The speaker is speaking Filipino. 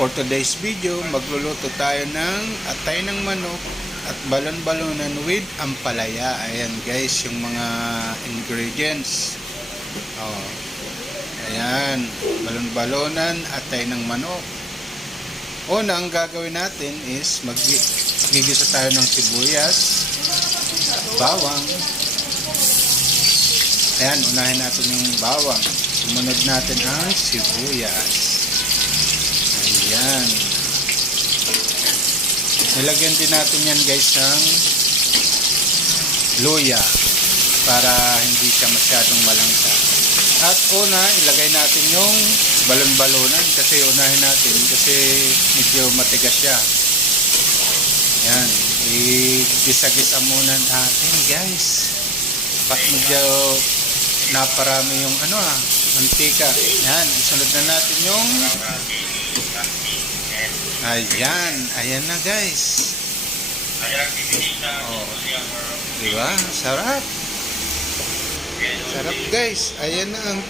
For today's video, magluluto tayo ng atay ng manok at balon-balonan with ampalaya. Ayan guys, yung mga ingredients. Oh, ayan, balon-balonan, atay ng manok. Una, ang gagawin natin is magigisa tayo ng sibuyas, bawang. Ayan, unahin natin yung bawang. Sumunod natin ang sibuyas. Ayan. Nilagyan din natin yan guys ng luya para hindi siya masyadong malangsa. At una, ilagay natin yung balon-balonan kasi unahin natin kasi medyo matigas siya. Ayan. Igisa-gisa muna natin guys. Medyo naparami yung mantika. Ayan. Isunod na natin yung ayan na guys. Oh, diba? Sarap. Sarap guys. Ayan na ang